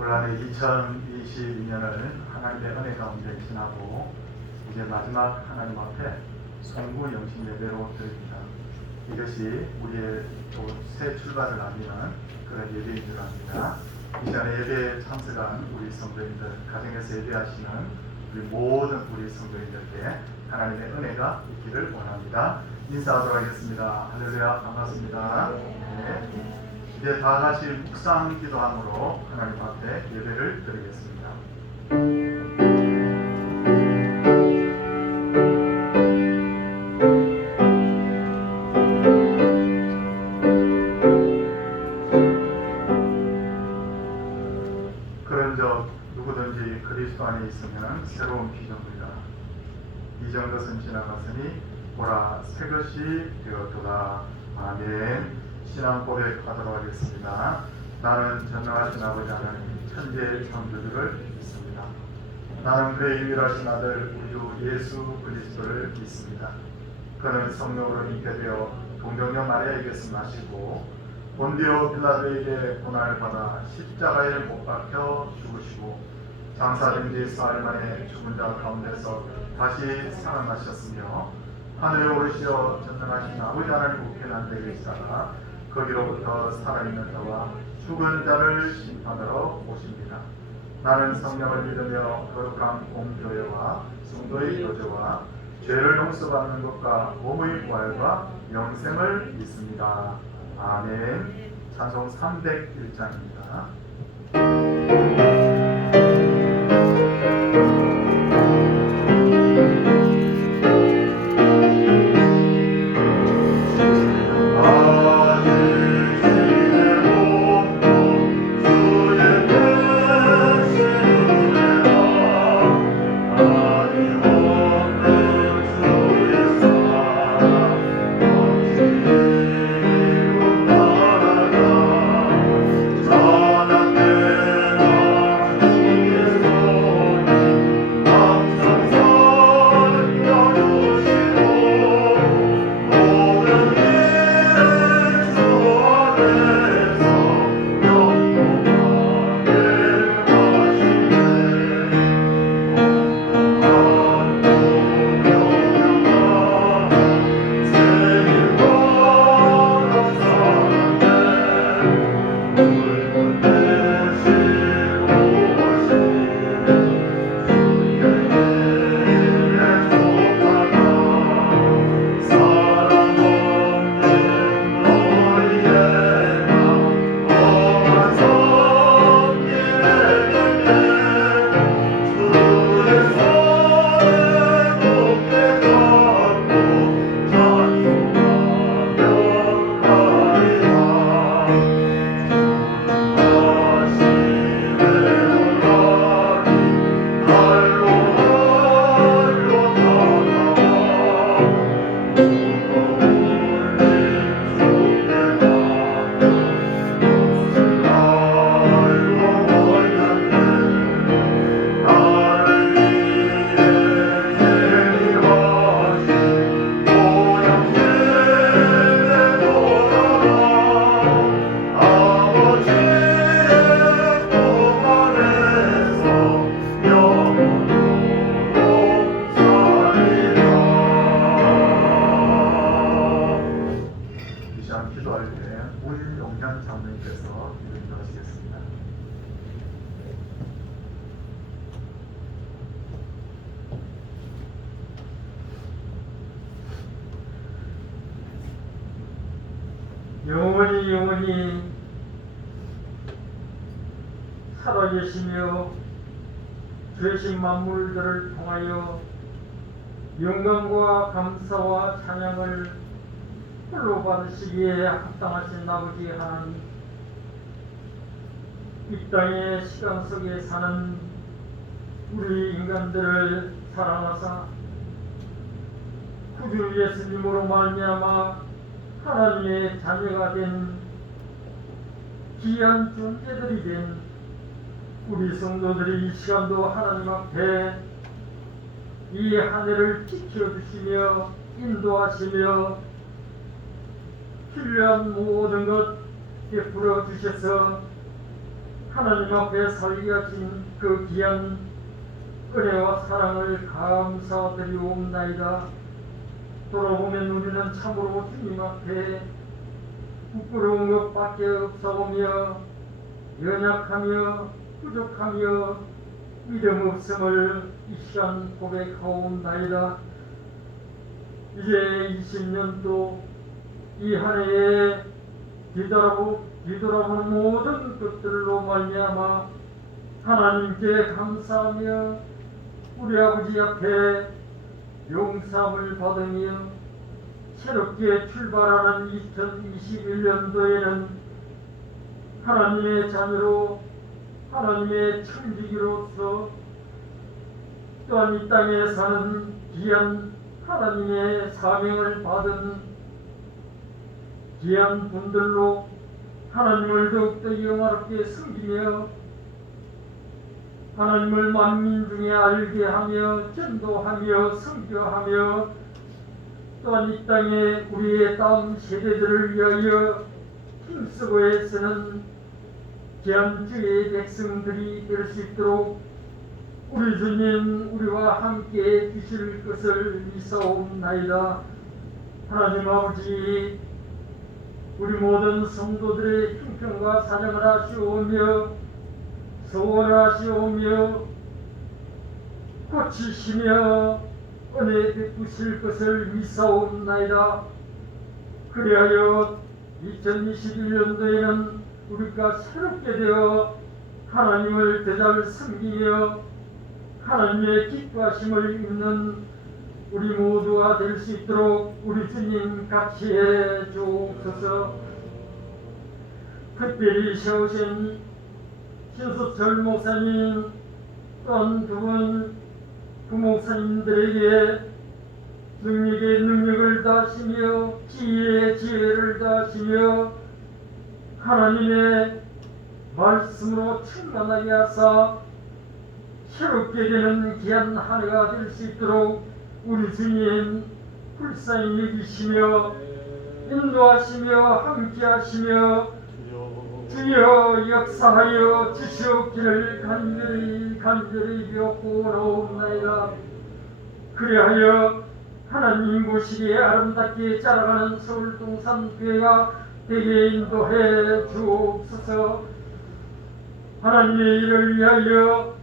올 한해 2022년을 하나님의 은혜 가운데 지나고 이제 마지막 하나님 앞에 송구 영신 예배로 드립니다. 이것이 우리의 또 새 출발을 알리는 그런 예배인 줄 압니다. 이 시간에 예배에 참석한 우리 성도님들, 가정에서 예배하시는 우리 모든 우리 성도님들께 하나님의 은혜가 있기를 원합니다. 인사하도록 하겠습니다. 할렐루야, 반갑습니다. 네. 이제 다 같이 묵상 기도함으로 하나님 앞에 예배를 드리겠습니다. 그런즉 누구든지 그리스도 안에 있으면 새로운 피조물이라. 이전 것은 지나갔으니 보라 새 것이 되었도다. 아멘. 신앙 고백하도록 하겠습니다. 나는 전능하신 아버지 하나님 천지의 창조주를 믿습니다. 나는 그의 유일하신 아들 우리 주 예수 그리스도를 믿습니다. 그는 성령으로 잉태되어 동정녀 마리아에게서 나시고 본디오 빌라도에게 고난을 받아 십자가에 못 박혀 죽으시고 장사된 지 사흘 만에 죽은 자 가운데서 다시 살아나셨으며 하늘에 오르시어 전능하신 아버지 하나님 우편한 데 계시다가 거기로부터 살아있는 자와 죽은 자를 심판하러 오십니다. 나는 성령을 믿으며 거룩한 공교회와 성도의 교제와 죄를 용서받는 것과 몸의 부활과 영생을 믿습니다. 아멘. 찬송 301장입니다. 영원히 살아계시며 죄신 만물들을 통하여 영광과 감사와 찬양을 홀로 받으시기에 합당하신 아버지 하나님, 이 땅의 시간 속에 사는 우리 인간들을 사랑하사 구주 예수님으로 말미암아 하나님의 자녀가 된 귀한 존재들이 된 우리 성도들이 이 시간도 하나님 앞에 이 한 해를 지켜주시며 인도하시며 필요한 모든 것 베풀어 주셔서 하나님 앞에 살게 하신 그 귀한 은혜와 사랑을 감사드리옵나이다. 돌아보면 우리는 참으로 주님 앞에 부끄러운 것밖에 없사오며 연약하며 부족하며 믿음 없음을 이 시간 고백하옵나이다. 이제 20년도 이 한 해에 뒤돌아보는 모든 것들로 말미암아 하나님께 감사하며 우리 아버지 앞에 용서함을 받으며 새롭게 출발하는 2021년도에는 하나님의 자녀로 하나님의 천지기로서 또한 이 땅에 사는 귀한 하나님의 사명을 받은 귀한 분들로 하나님을 더욱더 영화롭게 섬기며 하나님을 만민 중에 알게 하며 전도하며 선교하며 또한 이 땅에 우리의 다음 세대들을 위하여 힘쓰고 애쓰는 귀한 주의 백성들이 될 수 있도록 우리 주님 우리와 함께 주실 것을 믿사옵나이다. 하나님 아버지, 우리 모든 성도들의 형편과 사정을 하시오며 소원하시오며 고치시며 은혜 베푸실 것을 믿사옵나이다. 그리하여 2021년도에는 우리가 새롭게 되어 하나님을 더 잘 섬기며 하나님의 기뻐하심을 입는 우리 모두가 될 수 있도록 우리 주님 같이 해 주옵소서. 특별히 세우신 신수철 목사님 또한 두 분 부목사님들에게 능력에 능력을 다하시며 지혜에 지혜를 다하시며 하나님의 말씀으로 충만하게 하사 새롭게 되는 귀한 한 해가 될 수 있도록 우리 주님 불쌍히 여기시며 인도하시며 함께하시며 주여 역사하여 주시옵기를 간절히 비옵고나옵나이다. 그리하여 하나님 보시기에 아름답게 자라가는 서울동산 교회가 되게 인도해 주옵소서. 하나님의 일을 위하여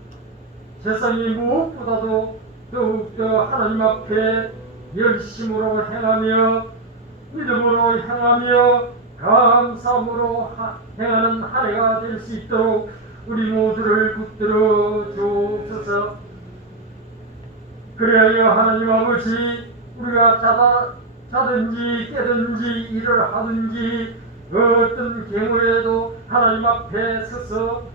세상이 무엇보다도 더욱더 하나님 앞에 열심으로 행하며 믿음으로 행하며 감사함으로 행하는 한 해가 될 수 있도록 우리 모두를 붙들어 주옵소서. 그리하여 하나님 아버지, 우리가 자든지 깨든지 일을 하든지 어떤 경우에도 하나님 앞에 서서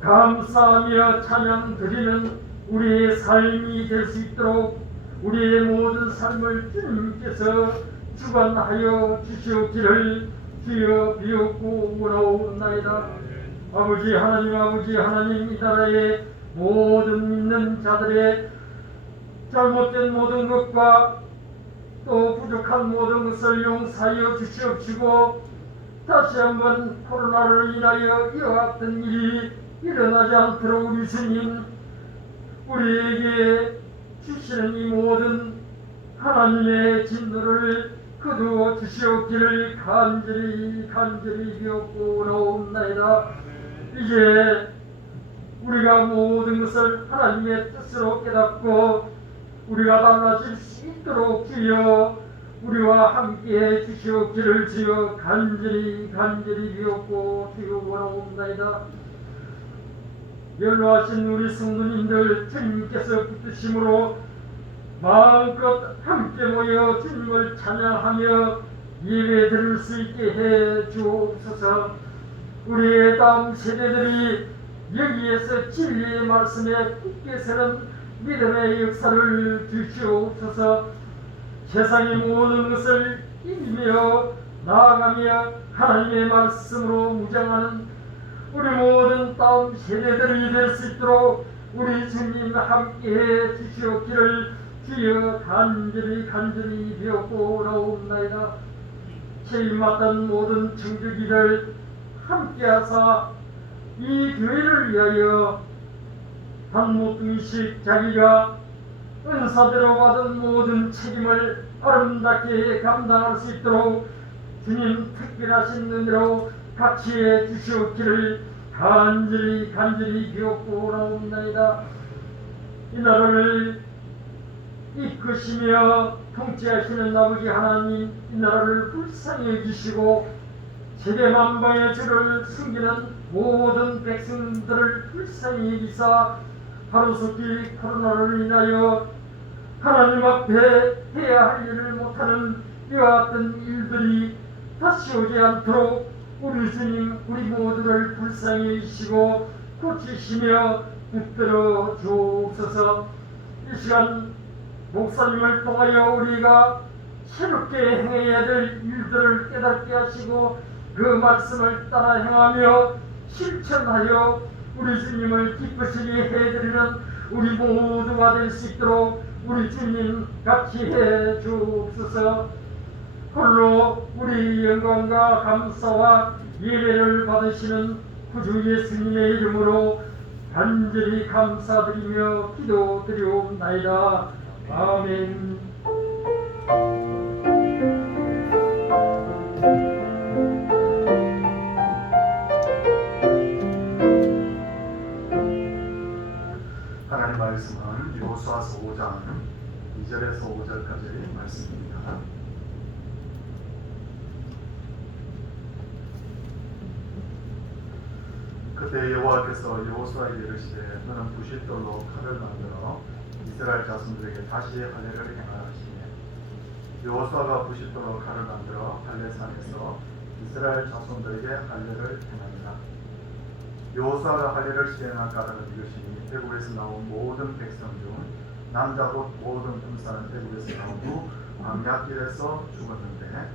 감사하며 찬양 드리는 우리의 삶이 될 수 있도록 우리의 모든 삶을 주님께서 주관하여 주시옵기를 주여 비옵고 원하옵나이다. 아버지 하나님, 이 나라의 모든 믿는 자들의 잘못된 모든 것과 또 부족한 모든 것을 용서하여 주시옵시고 다시 한번 코로나를 인하여 이와 같은 일이 일어나지 않도록 우리 주님 우리에게 주시는 이 모든 하나님의 진노를 거두어 주시옵기를 간절히 비옵고 나옵나이다. 이제 우리가 모든 것을 하나님의 뜻으로 깨닫고 우리가 달라질 수 있도록 주여 우리와 함께해 주시옵기를 주여 간절히 비옵고 주여 원하옵나이다. 연로하신 우리 성도님들 주님께서 붙드심으로 마음껏 함께 모여 주님을 찬양하며 예배 드릴 수 있게 해 주옵소서. 우리의 다음 세대들이 여기에서 진리의 말씀에 굳게 서는 믿음의 역사를 주시옵소서. 세상의 모든 것을 이기며 나아가며 하나님의 말씀으로 무장하는 우리 모든 다음 세대들이 될 수 있도록 우리 주님 함께해 주시옵기를 주여 간절히 비옵고 나옵나이다. 책임 맡은 모든 청주기들 함께하사 이 교회를 위하여 한 모퉁이씩 자기가 은사대로 받은 모든 책임을 아름답게 감당할 수 있도록 주님 특별하신 은혜로 같이해 주시옵기를 간절히 기억구나옵나이다. 이 나라를 이끄시며 통치하시는 아버지 하나님, 이 나라를 불쌍히 여기시고 세계만방의 주를 숨기는 모든 백성들을 불쌍히 여기사 하루속히 코로나를 인하여 하나님 앞에 해야 할 일을 못하는 이와 같은 일들이 다시 오지 않도록 우리 주님 우리 모두를 불쌍히 여기시고 고치시며 붙들어 주옵소서. 이 시간 목사님을 통하여 우리가 새롭게 행해야 될 일들을 깨닫게 하시고 그 말씀을 따라 행하며 실천하여 우리 주님을 기쁘시게 해드리는 우리 모두가 될 수 있도록 우리 주님 같이 해 주옵소서. 홀로 우리 영광과 감사와 예배를 받으시는 구주 예수님의 이름으로 간절히 감사드리며 기도드리옵나이다. 아멘. 하나님 말씀은 여호수아서 5장 2절에서 5절까지 말씀입니다. 그때 여호와께서 여호수아에게 이르시되 너는 부싯돌로 칼을 만들어 이스라엘 자손들에게 다시 할례를 행하라 하시니 여호수아가 부싯돌로 칼을 만들어 할례산에서 이스라엘 자손들에게 할례를 행하니라. 여호수아가 할례를 시행한 까닭은 이것이니 애굽에서 나온 모든 백성 중 남자 곧 모든 군사는 애굽에서 나온 후 광야길에서 죽었는데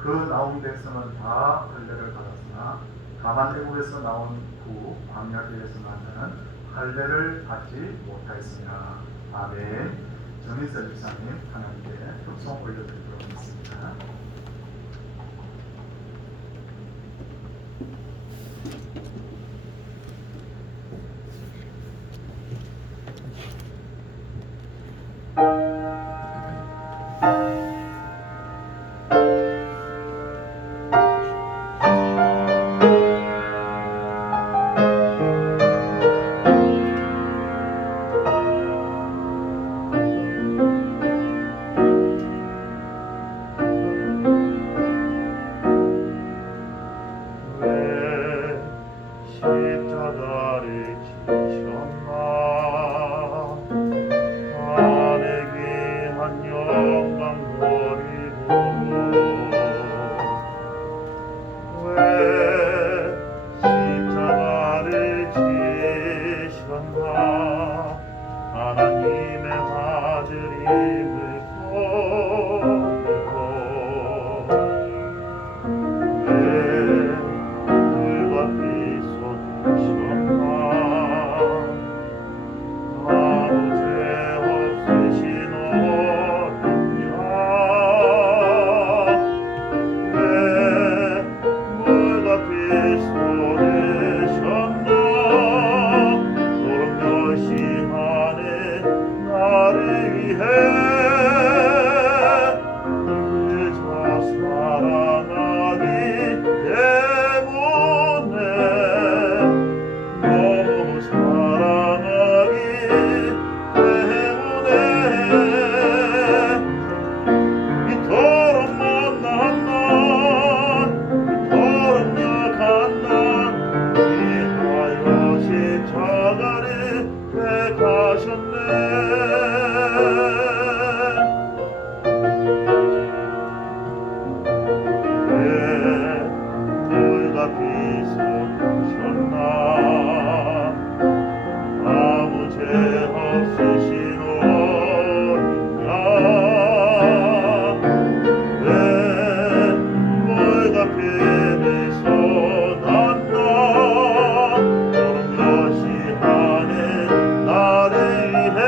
그 나온 백성은 다 할례를 받았으나 다만 애굽에서 나온 후 광야길에서 난 자는 할례를 받지 못하였습니다. 아멘. 정인서 집사님 하나님께 협송 올려드리도록 하겠습니다. 십자가를 지셨나 아내게 한 영광 버리고 왜 십자가를 지셨나 하나님의 아들임을 버리고 왜 불과 빛 아무 죄 없으신 어린양 왜 물과 빛 쏟으셨나 소름 여신하는 나를 위해 그저 사랑하기 때문에 너무 사랑하기 때문에 이토록 못난 난 이토록 약한 난 위하여 십자가를 택하셨네. 왜 물과 빛을 주셨나 아무 죄 없으신 어린 양 왜 물과 빛에서 났나 저런 것이 하는 나를 위해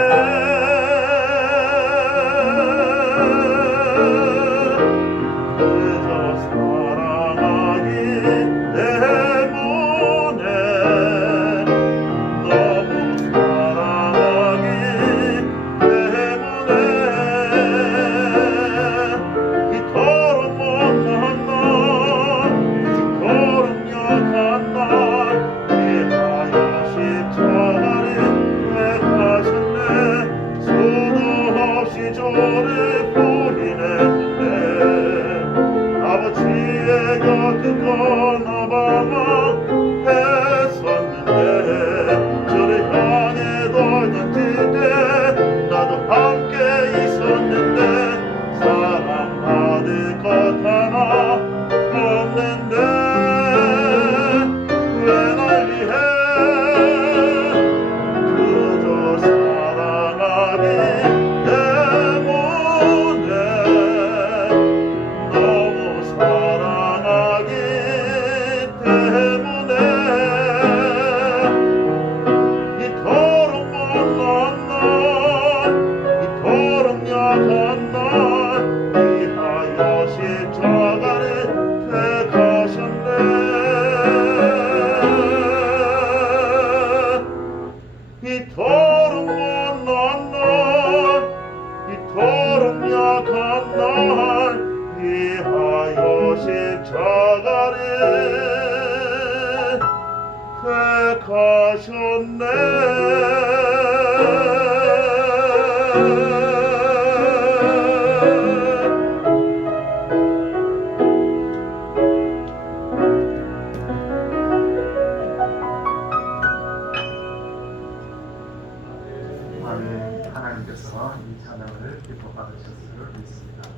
아멘. 하나님께서 이 찬양을 기뻐 받으셨음을 믿습니다.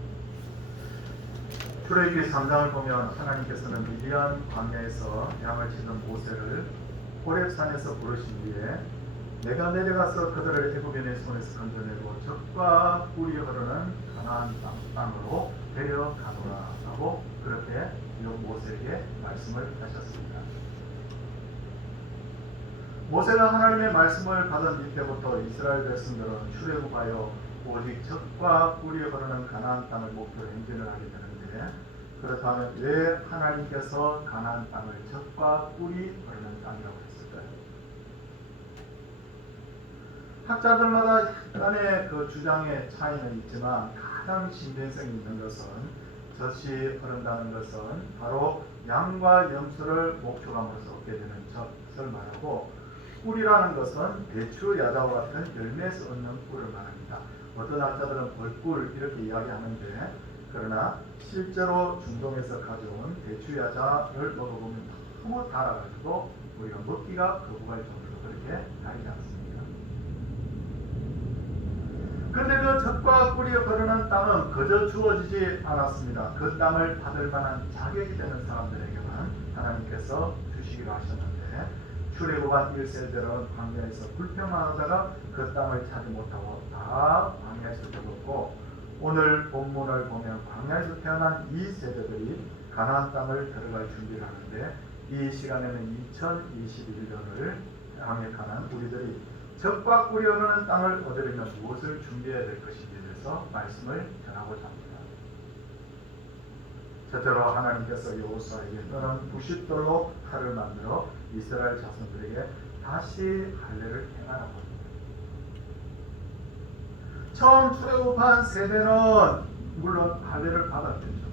출애굽기 3장을 보면 하나님께서는 미디안 광야에서 양을 치던 모세를 호렙산에서 부르신 뒤에 내가 내려가서 그들을 애굽인의 손에서 건져내고 적과 꿀이 흐르는 가나안 땅으로 데려가노라 라고 그렇게 모세에게 말씀을 하셨습니다. 모세가 하나님의 말씀을 받은 이때부터 이스라엘 백성들은 출애굽하여 오직 적과 꿀이 흐르는 가나안 땅을 목표로 행진을 하게 되는데, 그렇다면 왜 하나님께서 가나안 땅을 적과 꿀이 흐르는 땅이라고 했을까요? 학자들마다 약간의 그 주장의 차이는 있지만 가장 신빙성이 있는 것은 젖이 흐른다는 것은 바로 양과 염소를 목표감으로서 얻게 되는 젖을 말하고, 꿀이라는 것은 배추 야자와 같은 열매에서 얻는 꿀을 말합니다. 어떤 학자들은 벌꿀 이렇게 이야기하는데, 그러나 실제로 중동에서 가져온 배추 야자를 먹어보면 너무 달아가지고 우리가 먹기가 거부할 정도로 그렇게 달지 않습니다. 그런데 그 젖과 꿀이 흐르는 땅은 그저 주어지지 않았습니다. 그 땅을 받을 만한 자격이 되는 사람들에게만 하나님께서 주시기로 하셨는데, 출애굽한 1세대는 광야에서 불평하다가 그 땅을 찾지 못하고 다 광야에서 죽었고, 오늘 본문을 보면 광야에서 태어난 2세대들이 가나안 땅을 들어갈 준비를 하는데, 이 시간에는 2021년을 항해하는 우리들이 적과 꿀이 흐르는 땅을 얻으려면 무엇을 준비해야 될 것인지에 대해서 말씀을 전하고자 합니다. 첫째로 하나님께서 여호수아에게 너는 부싯돌로 칼을 만들어 이스라엘 자손들에게 다시 할례를 행하라고 합니다. 처음 출애굽한 세대는 물론 할례를 받았겠죠.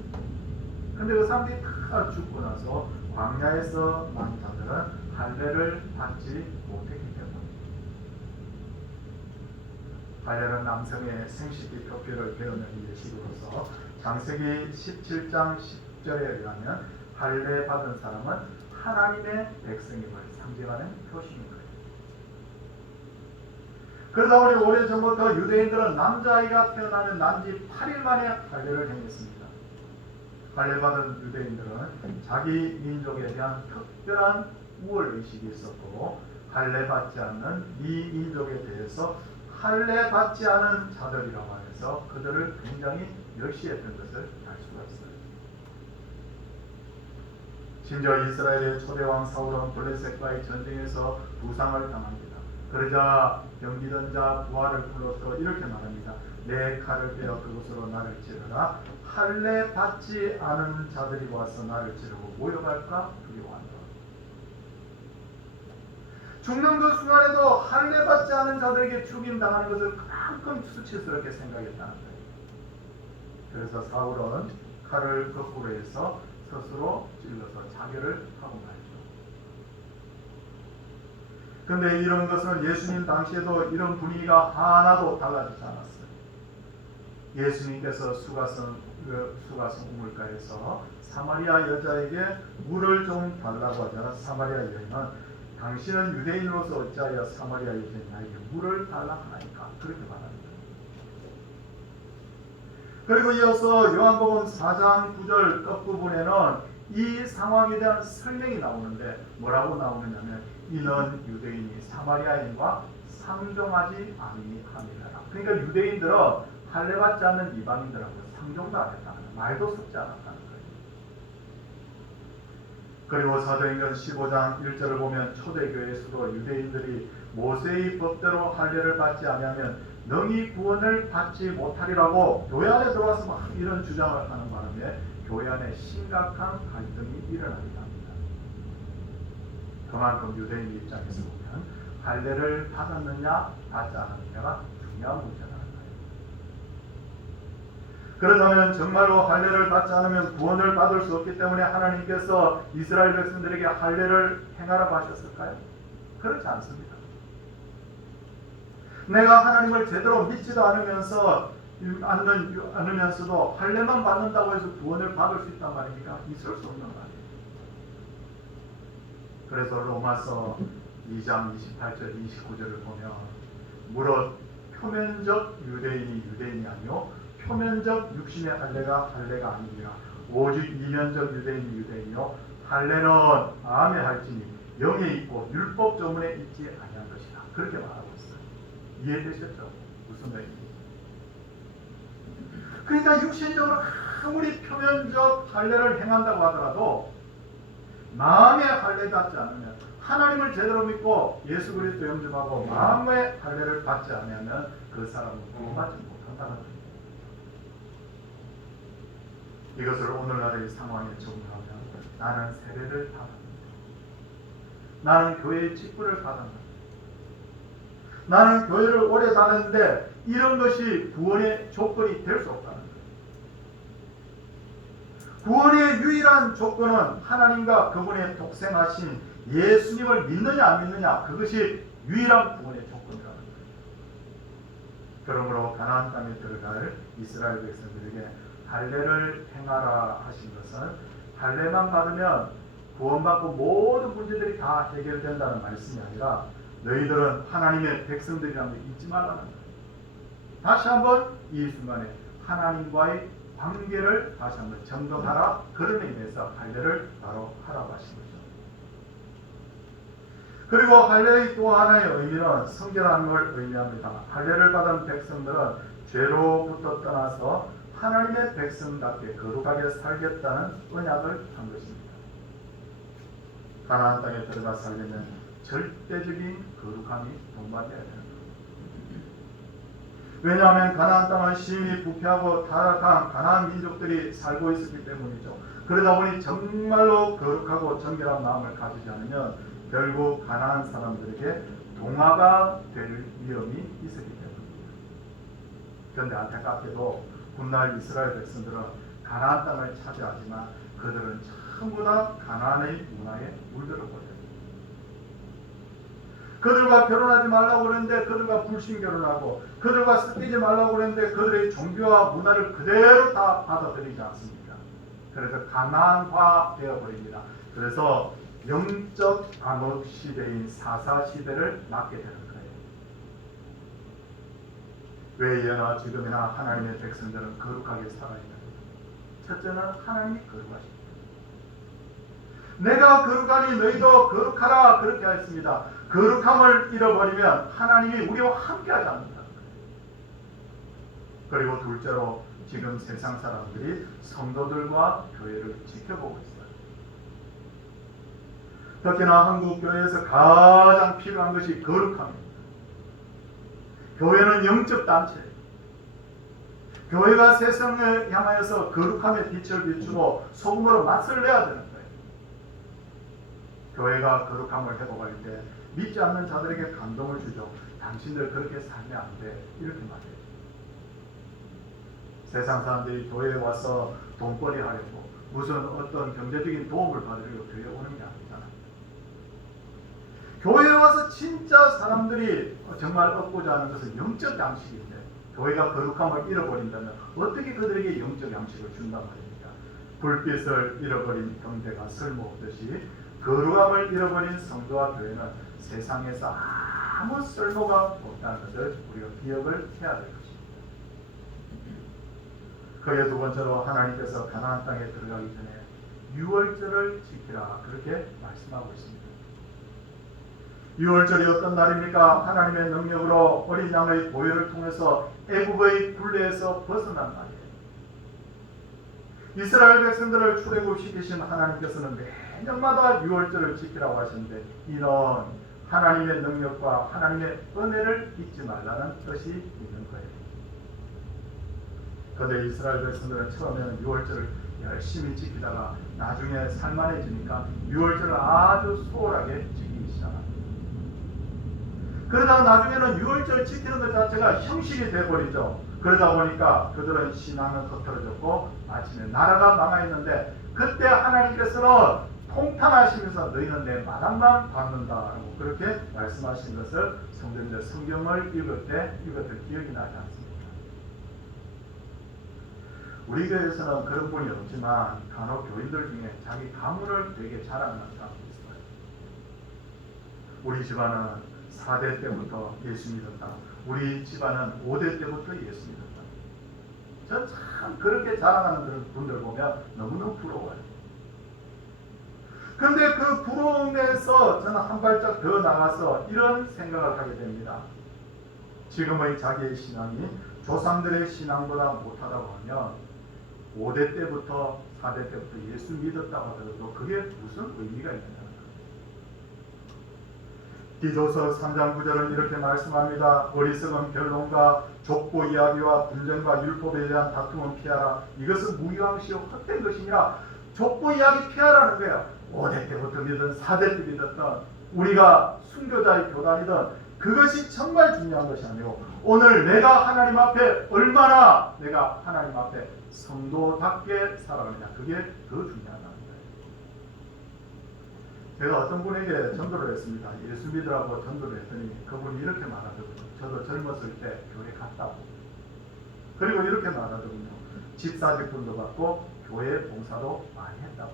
근데 그 사람들이 다 죽고 나서 광야에서 난 자들은 할례를 받지 못했기 때문입니다. 할례는 남성의 생식기 표표를 배우는 예식으로서 창세기 17장 10절에 의하면 할례 받은 사람은 하나님의 백성임을 상징하는 표시인 거예요. 그러다 보니 오래전부터 유대인들은 남자아이가 태어나면 난지 8일 만에 할례를 행했습니다. 할례 받은 유대인들은 자기 민족에 대한 특별한 우월의식이 있었고, 할례 받지 않는 이 민족에 대해서 할례 받지 않은 자들이라고 해서 그들을 굉장히 멸시했던 것을 알 수가 있어요. 심지어 이스라엘의 초대왕 사울은 블레셋과의 전쟁에서 부상을 당합니다. 그러자 병기던 자 부하를 불러서 이렇게 말합니다. 내 칼을 빼어 그곳으로 나를 찌르라. 할례 받지 않은 자들이 와서 나를 찌르고 모여갈까 두려워한다. 죽는 그 순간에도 할례 받지 않은 자들에게 죽임당하는 것을 그만큼 수치스럽게 생각했다는 거예요. 그래서 사울은 칼을 거꾸로 해서 스스로 찔러서 자결을 하고 말이죠. 그런데 이런 것은 예수님 당시에도 이런 분위기가 하나도 달라지지 않았어요. 예수님께서 수가성 우물가에서 사마리아 여자에게 물을 좀 달라고 하자 사마리아 여인은 당신은 유대인으로서 어찌하여 사마리아 여자인 나에게 물을 달라 하나이까 그렇게 말합니다. 그리고 이어서 요한복음 4장 9절 끝부분에는 이 상황에 대한 설명이 나오는데 뭐라고 나오느냐면 이는 유대인이 사마리아인과 상종하지 아니함이라. 그러니까 유대인들은 할례 받지 않는 이방인들하고 상종도 안 했다는 거예요. 말도 섞지 않았다는 거예요. 그리고 사도행전 15장 1절을 보면 초대교회에서도 유대인들이 모세의 법대로 할례를 받지 아니하면 능히 구원을 받지 못하리라고 교회 안에 들어와서 막 이런 주장을 하는 바람에 교회 안에 심각한 갈등이 일어나기도 합니다. 그만큼 유대인 입장에서 보면 할례를 받았느냐 받지 않았느냐가 중요한 문제라는 거예요. 그렇다면 정말로 할례를 받지 않으면 구원을 받을 수 없기 때문에 하나님께서 이스라엘 백성들에게 할례를 행하라고 하셨을까요? 그렇지 않습니다. 내가 하나님을 제대로 믿지도 않으면서도 할례만 받는다고 해서 구원을 받을 수 있단 말입니까? 있을 수 없는 말이에요. 그래서 로마서 2장 28절 29절을 보면 무릇 표면적 유대인이 아니요 표면적 육신의 할례가 아니니라. 오직 이면적 유대인이요 할례는 마음에 할지니 영에 있고 율법 조문에 있지 아니한 것이다. 그렇게 말하고 있어요. 이해되셨죠? 무슨 말인지. 그러니까 육신적으로 아무리 표면적 할례를 행한다고 하더라도 마음의 할례 받지 않으면, 하나님을 제대로 믿고 예수 그리스도 영접하고 마음의 할례를 받지 않으면 그 사람은 구원받지 못한다는 거예요. 이것을 오늘날의 상황에 적용하면 나는 세례를 받았는데, 나는 교회의 직분을 받았는데, 나는 교회를 오래 다녔는데 이런 것이 구원의 조건이 될 수 없다는 거예요. 구원의 유일한 조건은 하나님과 그분의 독생하신 예수님을 믿느냐 안 믿느냐, 그것이 유일한 구원의 조건이라는 거예요. 그러므로 가나안 땅에 들어갈 이스라엘 백성들에게 할례를 행하라 하신 것은 할례만 받으면 구원받고 모든 문제들이 다 해결된다는 말씀이 아니라 너희들은 하나님의 백성들이라는 걸 잊지 말라는 거예요. 다시 한번 이 순간에 하나님과의 관계를 다시 한번 점검하라. 그런 의미에서 할례를 바로 하라고 하신 거죠. 그리고 할례의 또 하나의 의미는 성결하는 걸 의미합니다. 할례를 받은 백성들은 죄로부터 떠나서 하나님의 백성답게 거룩하게 살겠다는 언약을 한 것입니다. 가나안 땅에 들어가 살려면 절대적인 거룩함이 동반되어야 되는 겁니다. 왜냐하면 가나안 땅은 심히 부패하고 타락한 가나안 민족들이 살고 있었기 때문이죠. 그러다 보니 정말로 거룩하고 정결한 마음을 가지지 않으면 결국 가나안 사람들에게 동화가 될 위험이 있었기 때문입니다. 그런데 안타깝게도 훗날 이스라엘 백성들은 가나안 땅을 차지하지만 그들은 전부 다 가나안의 문화에 물들어버려요. 그들과 결혼하지 말라고 그랬는데 그들과 불신 결혼하고, 그들과 섞이지 말라고 그랬는데 그들의 종교와 문화를 그대로 다 받아들이지 않습니까? 그래서 가나안화 되어버립니다. 그래서 영적 암흑 시대인 사사 시대를 맞게 되는 거예요. 왜 예나 지금이나 하나님의 백성들은 거룩하게 살아야 됩니다. 첫째는 하나님이 거룩하십니다. 내가 거룩하니 너희도 거룩하라, 그렇게 하였습니다. 거룩함을 잃어버리면 하나님이 우리와 함께하지 않는다. 그리고 둘째로 지금 세상 사람들이 성도들과 교회를 지켜보고 있어요. 특히나 한국 교회에서 가장 필요한 것이 거룩함입니다. 교회는 영적 단체예요. 교회가 세상을 향하여서 거룩함의 빛을 비추고 소금으로 맛을 내야 되는 거예요. 교회가 거룩함을 회복할 때 믿지 않는 자들에게 감동을 주죠. 당신들 그렇게 살면 안 돼, 이렇게 말해요. 세상 사람들이 교회에 와서 돈벌이 하려고, 무슨 어떤 경제적인 도움을 받으려고 교회에 오는 게 아니잖아요. 교회에 와서 진짜 사람들이 정말 얻고자 하는 것은 영적 양식인데, 교회가 거룩함을 잃어버린다면 어떻게 그들에게 영적 양식을 준단 말입니까? 불빛을 잃어버린 경대가 쓸모없듯이 거룩함을 잃어버린 성도와 교회는 세상에서 아무 쓸모가 없다는 것을 우리가 기억을 해야 될 것입니다. 그의 두 번째로 하나님께서 가나안 땅에 들어가기 전에 유월절을 지키라, 그렇게 말씀하고 있습니다. 유월절이 어떤 날입니까? 하나님의 능력으로 어린 양의 보혈을 통해서 애굽의 굴레에서 벗어난 날이에요. 이스라엘 백성들을 출애굽시키신 하나님께서는 매년마다 유월절을 지키라고 하시는데, 이는 하나님의 능력과 하나님의 은혜를 잊지 말라는 뜻이 있는 거예요. 그런데 이스라엘 백성들은 처음에는 유월절을 열심히 지키다가 나중에 살만해지니까 유월절을 아주 소홀하게 지키기 시작합니다. 그러다가 나중에는 유월절 지키는 것 자체가 형식이 되어버리죠. 그러다 보니까 그들은 신앙은 흐트러졌고 마침내 나라가 망하였는데, 그때 하나님께서는 통탄하시면서 너희는 내 마당만 밟는다라고 그렇게 말씀하신 것을 성도님들 성경을 읽을 때 읽었던 기억이 나지 않습니까? 우리 교회에서는 그런 분이 없지만 간혹 교인들 중에 자기 가문을 되게 자랑하는 사람이 있어요. 우리 집안은 4대 때부터 예수 믿었다. 우리 집안은 5대 때부터 예수 믿었다. 전 참 그렇게 자랑하는 그런 분들 보면 너무너무 부러워요. 근데 그 부러움에서 저는 한 발짝 더 나가서 이런 생각을 하게 됩니다. 지금의 자기의 신앙이 조상들의 신앙보다 못하다고 하면 5대 때부터 4대 때부터 예수 믿었다고 하더라도 그게 무슨 의미가 있느냐. 디도서 3장 9절은 이렇게 말씀합니다. 어리석은 변론과 족보 이야기와 분쟁과 율법에 대한 다툼은 피하라. 이것은 무유함시오 헛된 것이니라. 족보 이야기 피하라는 거예요. 5대 때부터 믿든 4대 때 믿었던 우리가 순교자의 교단이든 그것이 정말 중요한 것이 아니고 오늘 내가 하나님 앞에 얼마나 내가 하나님 앞에 성도답게 살아가느냐 그게 더 중요하다는 거예요. 제가 어떤 분에게 전도를 했습니다. 예수 믿으라고 전도를 했더니 그분이 이렇게 말하더군요. 저도 젊었을 때 교회 갔다고. 그리고 이렇게 말하더군요. 집사직분도 받고 교회 봉사도 많이 했다고.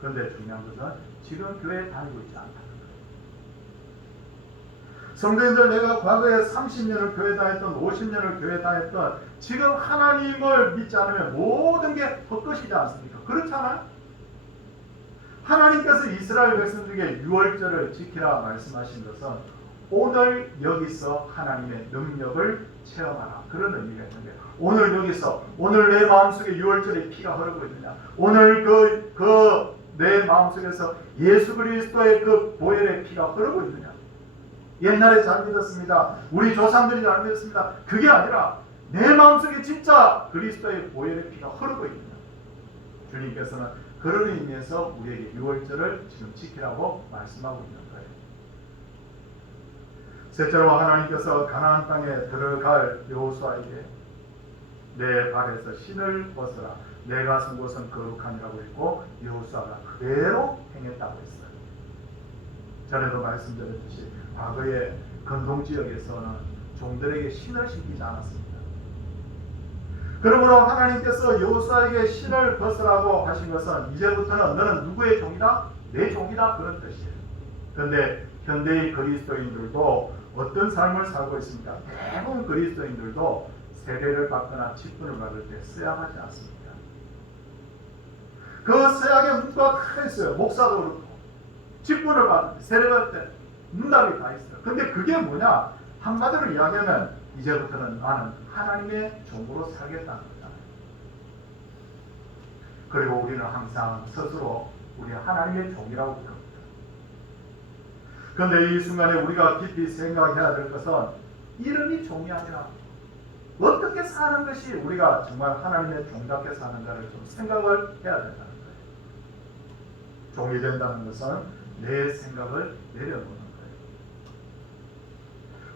그런데 중요한 것은 지금 교회에 다니고 있지 않다는 거예요. 성도님들, 내가 과거에 30년을 교회 다녔던 50년을 교회 다녔던 지금 하나님을 믿지 않으면 모든 게 헛것이지 않습니까? 그렇잖아요? 하나님께서 이스라엘 백성들에게 유월절을 지키라 말씀하신 것은 오늘 여기서 하나님의 능력을 체험하라 그런 의미가 있는데 오늘 여기서 오늘 내 마음속에 유월절의 피가 흐르고 있느냐 오늘 내 마음속에서 예수 그리스도의 그 보혈의 피가 흐르고 있느냐 옛날에 잘 믿었습니다. 우리 조상들이 잘 믿었습니다. 그게 아니라 내 마음속에 진짜 그리스도의 보혈의 피가 흐르고 있느냐 주님께서는 그런 의미에서 우리에게 유월절을 지금 지키라고 말씀하고 있는 거예요. 셋째로 하나님께서 가나안 땅에 들어갈 여호수아에게 내 발에서 신을 벗어라. 내가 선 곳은 거룩하니라고 했고 여호수아가 그대로 행했다고 했어요. 전에도 말씀드렸듯이 과거에 건동지역에서는 종들에게 신을 신기지 않았습니다. 그러므로 하나님께서 여호수아에게 신을 벗으라고 하신 것은 이제부터는 너는 누구의 종이다? 내 종이다 그런 뜻이에요. 그런데 현대의 그리스도인들도 어떤 삶을 살고 있습니까? 대부분 그리스도인들도 세례를 받거나 직분을 받을 때 서약하지 않습니다. 그 서약에 문구가 다 있어요. 목사도 그렇고 직분을 받을 때 세례 받을 때 문답이 다 있어요. 근데 그게 뭐냐? 한마디로 이야기하면 이제부터는 나는 하나님의 종으로 살겠다는 거잖아요. 그리고 우리는 항상 스스로 우리 하나님의 종이라고 부릅니다. 그런데 이 순간에 우리가 깊이 생각해야 될 것은 이름이 종이 아니라 어떻게 사는 것이 우리가 정말 하나님의 종답게 사는가를 좀 생각을 해야 된다는 거예요. 종이 된다는 것은 내 생각을 내려놓는 거예요.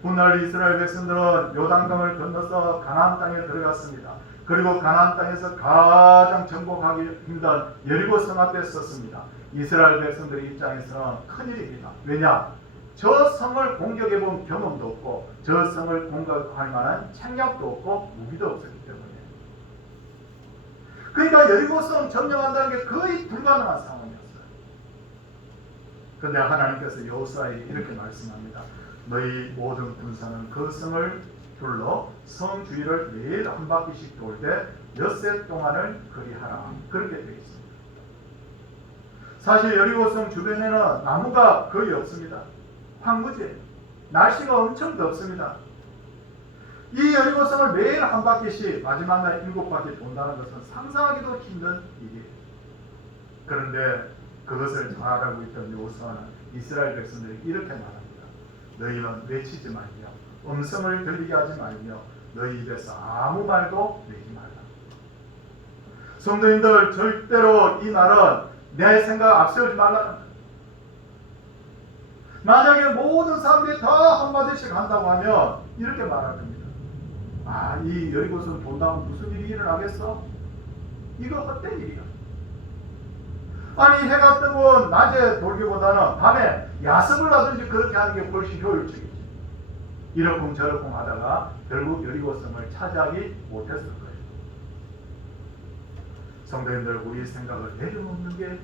훗날 이스라엘 백성들은 요단강을 건너서 가나안 땅에 들어갔습니다. 그리고 가나안 땅에서 가장 정복하기 힘든 여리고 성 앞에 섰습니다. 이스라엘 백성들의 입장에서는 큰일입니다. 왜냐? 저 성을 공격해본 경험도 없고 저 성을 공격할 만한 책략도 없고 무기도 없었기 때문에 그러니까 여리고 성 점령한다는 게 거의 불가능한 상황이었어요. 그런데 하나님께서 여호수아에게 이렇게 말씀합니다. 너희 모든 군사는 그 성을 둘러 성 주위를 매일 한 바퀴씩 돌 때 엿새 동안을 그리하라. 그렇게 되어 있습니다. 사실 여리고 성 주변에는 나무가 거의 없습니다. 황무지예요. 날씨가 엄청 덥습니다. 이 여리고 성을 매일 한 바퀴씩 마지막 날 7바퀴 돈다는 것은 상상하기도 힘든 일이에요. 그런데 그것을 잘 알고 있던 여호수아는 이스라엘 백성들이 이렇게 말합니다. 너희는 외치지 말며 음성을 들리게 하지 말며 너희 입에서 아무 말도 내지 말라. 성도님들, 절대로 이 말은 내 생각 앞세우지 말라는 거예요. 만약에 모든 사람들이 다 한마디씩 한다고 하면 이렇게 말할 겁니다. 아, 이 여리고성 돈다면 무슨 일이 일어나겠어? 이거 헛된 일이야. 아니 해가 뜨고 낮에 돌기보다는 밤에 야습을 하든지 그렇게 하는 게 훨씬 효율적이지. 이러쿵저러쿵 하다가 결국 여리고성을 차지하기 못했을 거예요. 성도님들, 우리 생각을 내려놓는 게 종이에요.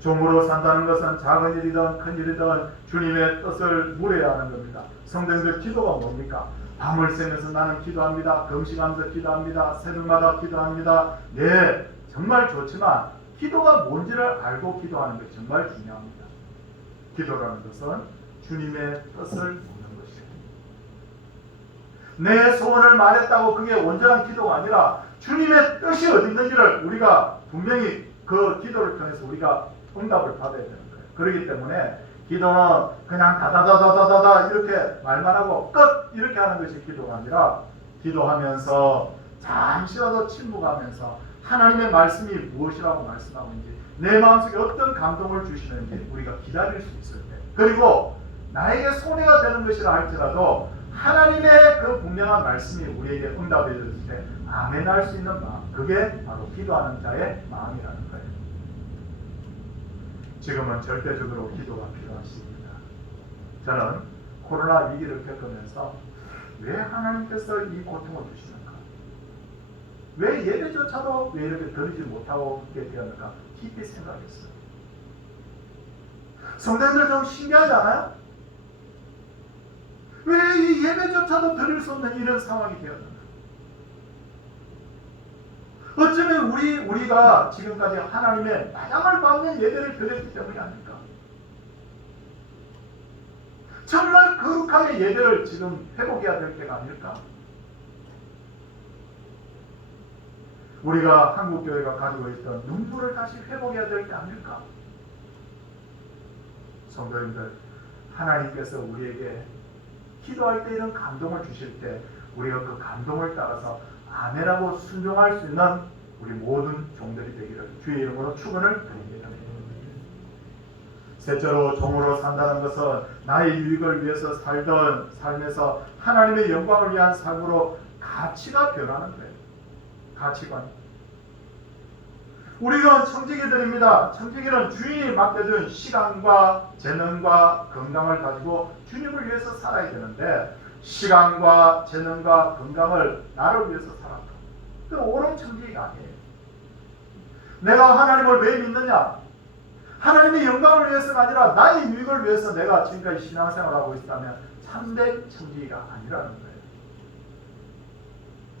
종으로 산다는 것은 작은 일이든 큰 일이든 주님의 뜻을 물어야 하는 겁니다. 성도님들, 기도가 뭡니까? 밤을 새면서 나는 기도합니다. 금식하면서 기도합니다. 새벽마다 기도합니다. 네, 정말 좋지만 기도가 뭔지를 알고 기도하는 게 정말 중요합니다. 기도라는 것은 주님의 뜻을 묻는 것이에요. 내 소원을 말했다고 그게 온전한 기도가 아니라 주님의 뜻이 어디 있는지를 우리가 분명히 그 기도를 통해서 우리가 응답을 받아야 되는 거예요. 그렇기 때문에 기도는 그냥 다다다다다다 이렇게 말만 하고 끝 이렇게 하는 것이 기도가 아니라, 기도하면서 잠시라도 침묵하면서 하나님의 말씀이 무엇이라고 말씀하고 있는지, 내 마음속에 어떤 감동을 주시는지 우리가 기다릴 수 있을 때, 그리고 나에게 손해가 되는 것이라 할지라도 하나님의 그 분명한 말씀이 우리에게 응답해 줬을 때 아멘할 수 있는 마음, 그게 바로 기도하는 자의 마음이라는 거예요. 지금은 절대적으로 기도가 필요한 시기입니다. 저는 코로나 위기를 겪으면서 왜 하나님께서 이 고통을 주시는가, 왜 예배조차도 왜 이렇게 드리지 못하고 있게 되었는가 깊이 생각했어요. 성도님들, 좀 신기하지 않아요? 왜 이 예배조차도 드릴 수 없는 이런 상황이 되었는가? 어쩌면 우리가 지금까지 하나님의 마당을 받는 예배를 드렸기 때문이 아닐까? 정말 거룩하게 예배를 지금 회복해야 될 때가 아닐까? 우리가 한국교회가 가지고 있던 눈물을 다시 회복해야 될 때 아닐까? 성도님들, 하나님께서 우리에게 기도할 때 이런 감동을 주실 때 우리가 그 감동을 따라서 아멘하고 순종할 수 있는 우리 모든 종들이 되기를 주의 이름으로 축원을 드립니다. 셋째로, 종으로 산다는 것은 나의 유익을 위해서 살던 삶에서 하나님의 영광을 위한 삶으로 가치가 변하는 거예요. 가치관. 우리가 청지기들입니다. 청지기는 주인이 맡겨준 시간과 재능과 건강을 가지고 주님을 위해서 살아야 되는데, 시간과 재능과 건강을 나를 위해서 살았다. 그 옳은 청지기가 아니에요. 내가 하나님을 왜 믿느냐? 하나님의 영광을 위해서가 아니라 나의 유익을 위해서 내가 지금까지 신앙생활을 하고 있다면 참된 청지기가 아니라는 거예요.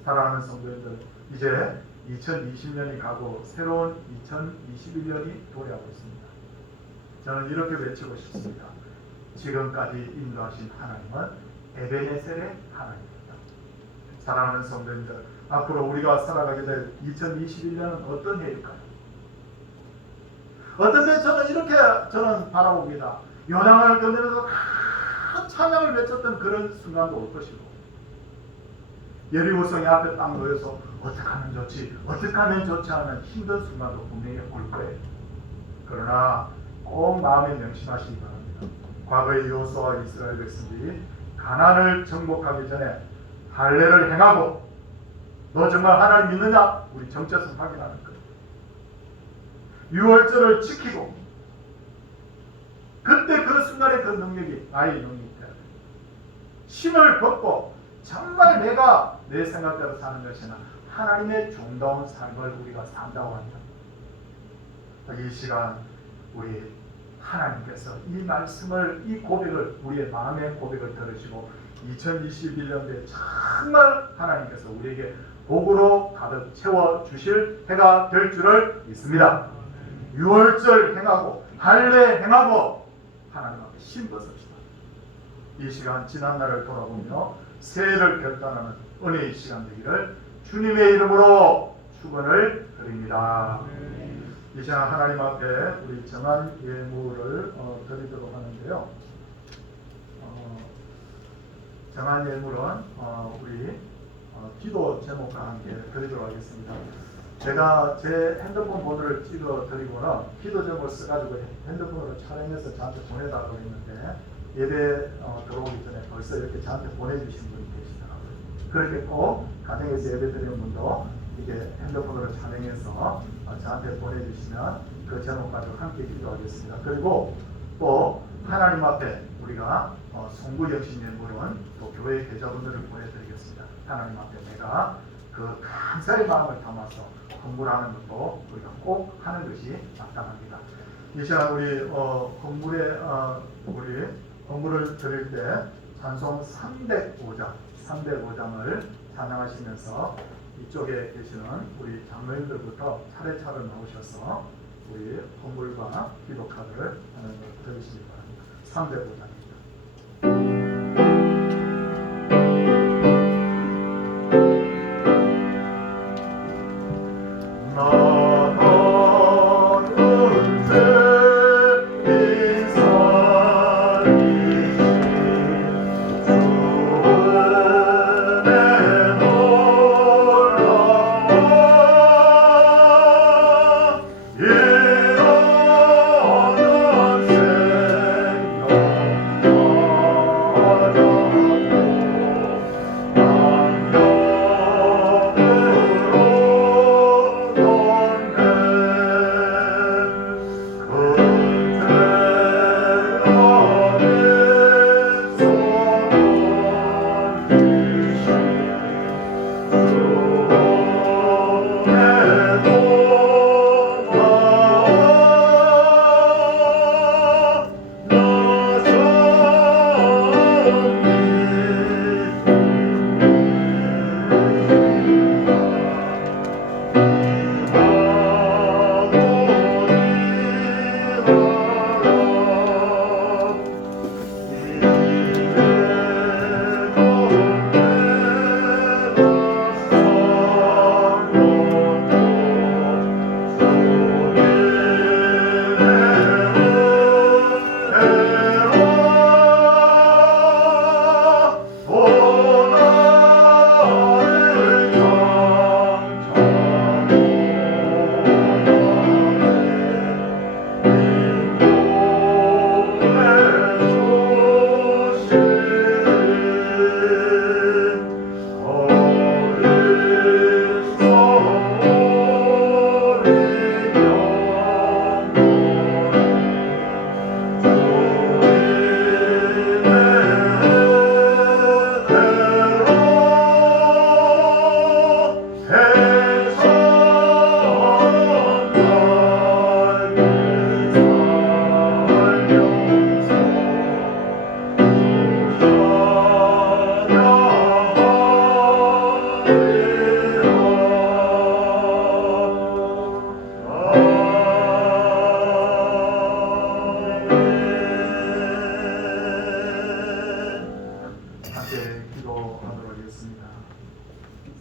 사랑하는 성도님들, 이제 2020년이 가고 새로운 2021년이 도래하고 있습니다. 저는 이렇게 외치고 싶습니다. 지금까지 인도하신 하나님은 에베네셀의 하나님입니다. 사랑하는 성도님들, 앞으로 우리가 살아가게 될 2021년은 어떤 해일까요? 어떤 때 저는 이렇게 바라봅니다. 요단을 건너면서 찬양을 외쳤던 그런 순간도 올 것이고, 예리고성이 앞에 딱 놓여서 어떻게 하면 좋지, 어떻게 하면 좋지 하는 힘든 순간도 분명히 올 거예요. 그러나 꼭 마음에 명심하시기 바랍니다. 과거의 여호수아와 이스라엘 백성들이 가나안을 정복하기 전에 할례를 행하고, 너 정말 하나님 믿느냐? 우리 정체성 확인하는 거예요. 유월절을 지키고, 그때 그 순간에 그 능력이 나의 능력이 돼야 돼요. 힘을 벗고 정말 내가 내 생각대로 사는 것이나 하나님의 종다운 삶을 우리가 산다고 합니다. 이 시간 우리 하나님께서 이 말씀을, 이 고백을, 우리의 마음의 고백을 들으시고 2021년도에 정말 하나님께서 우리에게 복으로 가득 채워주실 해가 될 줄을 믿습니다. 유월절 행하고 할례 행하고 하나님 앞에 힘 벗읍시다. 이 시간 지난 날을 돌아보며 새해를 결단하는 은혜의 시간 되기를 주님의 이름으로 축원을 드립니다. 이 시간 하나님 앞에 우리 정한 예물을 드리도록 하는데요. 정한 예물은 우리 기도 제목과 함께 드리도록 하겠습니다. 제가 제 핸드폰 번호를 찍어 드리고는 기도 제목을 써가지고 핸드폰으로 촬영해서 저한테 보내달라고 했는데, 예배 들어오기 전에 벌써 이렇게 저한테 보내주신 분이 계시더라고요. 그렇게 꼭 가정에서 예배 드리는 분도 이게 핸드폰으로 촬영해서 저한테 보내주시면 그 제목 가지고 함께 기도하겠습니다. 그리고 또 하나님 앞에 우리가 송구 영신의 물은 또 교회 계좌번호를 보내드리겠습니다. 하나님 앞에 내가 그 감사의 마음을 담아서 공부를 하는 것도 우리가 꼭 하는 것이 마땅합니다. 이 시간 우리 공부를 드릴 때 찬송 305장을 찬양하시면서 이쪽에 계시는 우리 장로님들부터 차례차례 나오셔서 우리 건물과 기도카드를 하는 걸 들으시기 바랍니다. 305장입니다.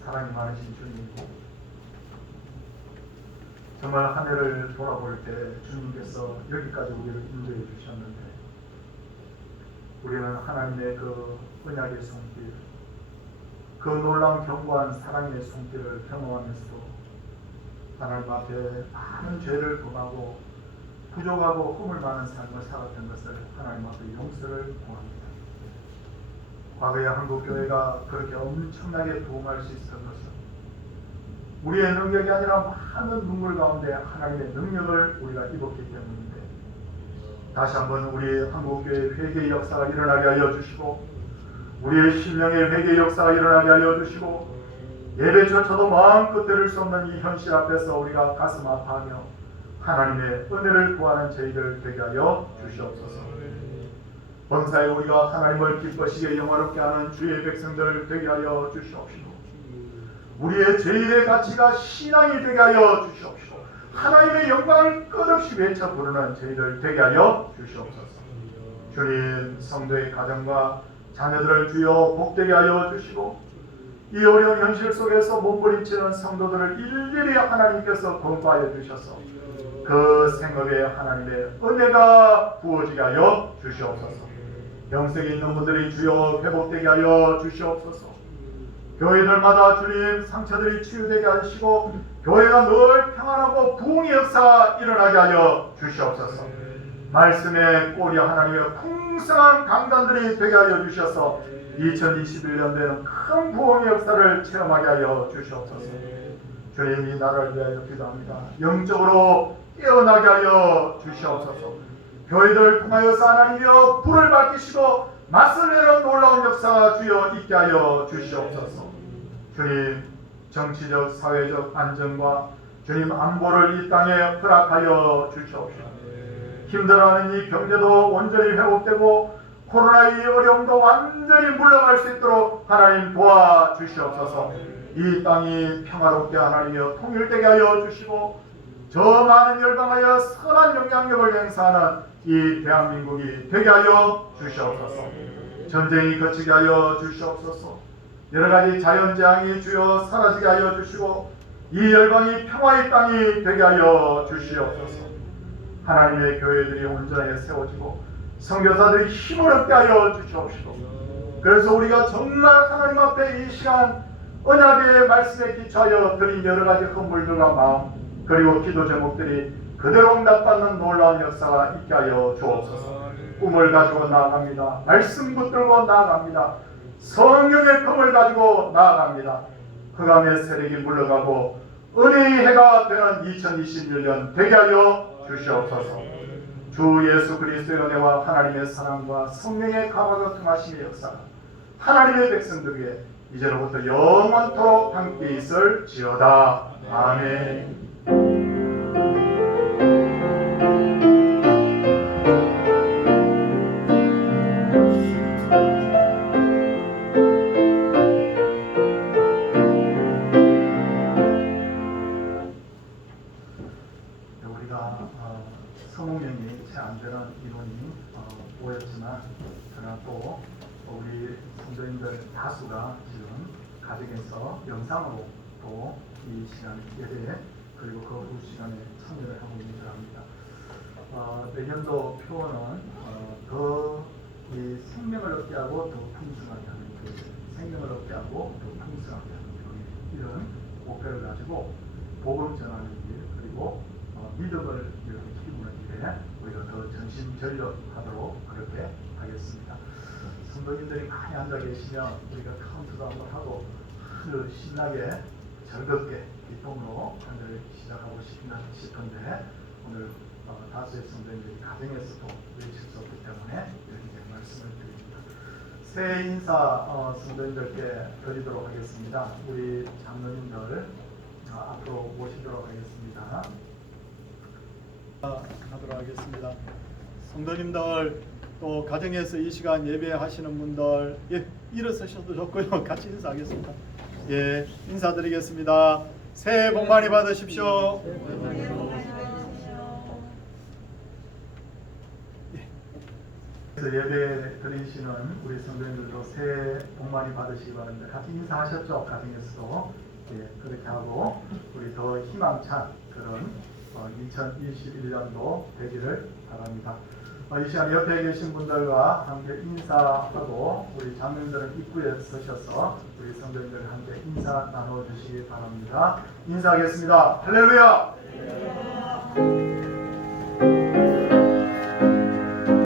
사랑이 많으신 주님, 정말 한 해를 돌아볼 때 주님께서 여기까지 우리를 인도해 주셨는데 우리는 하나님의 그 언약의 손길, 그 놀라운 견고한 사랑의 손길을 경험하면서도 하나님 앞에 많은 죄를 범하고 부족하고 허물 많은 삶을 살았던 것을 하나님 앞에 용서를 구합니다. 과거에 한국교회가 그렇게 엄청나게 부흥할 수 있었던 것은 우리의 능력이 아니라 많은 눈물 가운데 하나님의 능력을 우리가 입었기 때문인데, 다시 한번 우리 한국교회의 회개의 역사가 일어나게 하여 주시고 우리의 심령의 회개의 역사가 일어나게 하여 주시고 예배조차도 마음껏 들을 수 없는 이 현실 앞에서 우리가 가슴 아파하며 하나님의 은혜를 구하는 저희들 되게 하여 주시옵소서. 범사에 우리가 하나님을 기쁘시게 영화롭게 하는 주의 백성들 되게 하여 주시옵시고 우리의 제일의 가치가 신앙이 되게 하여 주시옵시고 하나님의 영광을 끝없이 외쳐 부르는 저희들 되게 하여 주시옵소서. 주님, 성도의 가정과 자녀들을 주여 복되게 하여 주시고 이 어려운 현실 속에서 몸부림치는 성도들을 일일이 하나님께서 공부하여 주셔서 그 생업에 하나님의 은혜가 부어지게 하여 주시옵소서. 영생에 있는 분들이 주여 회복되게 하여 주시옵소서. 교회들마다 주님 상처들이 치유되게 하시고 교회가 늘 평안하고 부흥의 역사 일어나게 하여 주시옵소서. 말씀의 꼬리 하나님의 풍성한 강단들이 되게 하여 주셔서 2021년도에는 큰 부흥의 역사를 체험하게 하여 주시옵소서. 주님이 나라를 위하여 기도합니다. 영적으로 깨어나게 하여 주시옵소서. 교회들 통하여서 하나님이여 불을 밝히시고 맛을 내는 놀라운 역사가 주여 있게 하여 주시옵소서. 주님, 정치적 사회적 안정과 주님 안보를 이 땅에 허락하여 주시옵소서. 힘들어하는 이 경제도 온전히 회복되고 코로나의 어려움도 완전히 물러갈 수 있도록 하나님 도와주시옵소서. 이 땅이 평화롭게 하나님이여 통일되게 하여 주시고 저 많은 열방하여 선한 영향력을 행사하는 이 대한민국이 되게 하여 주시옵소서. 전쟁이 거치게 하여 주시옵소서. 여러가지 자연재앙이 주여 사라지게 하여 주시고 이 열방이 평화의 땅이 되게 하여 주시옵소서. 하나님의 교회들이 온전하게 세워지고 선교사들이 힘을 얻게 하여 주시옵시고 그래서 우리가 정말 하나님 앞에 이 시간 언약의 말씀에 기초하여 드린 여러가지 헌물들과 마음 그리고 기도 제목들이 그대로 응답받는 놀라운 역사가 있게 하여 주옵소서. 꿈을 가지고 나아갑니다. 말씀 붙들고 나아갑니다. 성령의 검을 가지고 나아갑니다. 흑암의 세력이 물러가고 은혜의 해가 되는 2021년 되게 하여 주시옵소서. 주 예수 그리스도의 은혜와 하나님의 사랑과 성령의 감화가 통하심의 역사가 하나님의 백성들에게 이제로부터 영원토록 함께 있을지어다. 아멘. 우리가 성공명이 채 안 되는 인원이 보였지만 그러나 또 우리 성도님들 다수가 지금 가정에서 영상으로 또 이 시간 예배 그리고 그 후 시간에 참여를 하고 있는 줄 압니다. 내년도 표어는 더 이 생명을 얻게 하고 더 풍성하게 하는 교회, 생명을 얻게 하고 더 풍성하게 하는 교회 이런 목표를 가지고 복음 전하는 일 그리고 믿음을 이렇게 키우는 일에 우리가 더 전심전력하도록 그렇게 하겠습니다. 성도님들이 많이 앉아 계시면 우리가 카운트도 한번 하고 아주 신나게 즐겁게 기쁨으로 한 해를 시작하고 싶은데 오늘 다수의 성도님들이 가정에서도 외칠 수 없기 때문에 이렇게 말씀을 드립니다. 새해 인사 성도님들께 드리도록 하겠습니다. 우리 장로님들 앞으로 모시도록 하겠습니다. 하도록 하겠습니다. 성도님들 또 가정에서 이 시간 예배하시는 분들 일어서셔도 좋고요. 같이 인사하겠습니다. 인사드리겠습니다. 새해 복 많이 받으십시오. 예배 드리시는 우리 성도님들도 새해 복 많이 받으시기 바랍니다. 같이 인사하셨죠? 가정에서도 그렇게 하고 우리 더 희망찬 그런 2021년도 되기를 바랍니다. 이 시간 옆에 계신 분들과 함께 인사하고 우리 장로님들은 입구에 서셔서 우리 성도님들 함께 인사 나눠주시기 바랍니다. 인사하겠습니다. 할렐루야!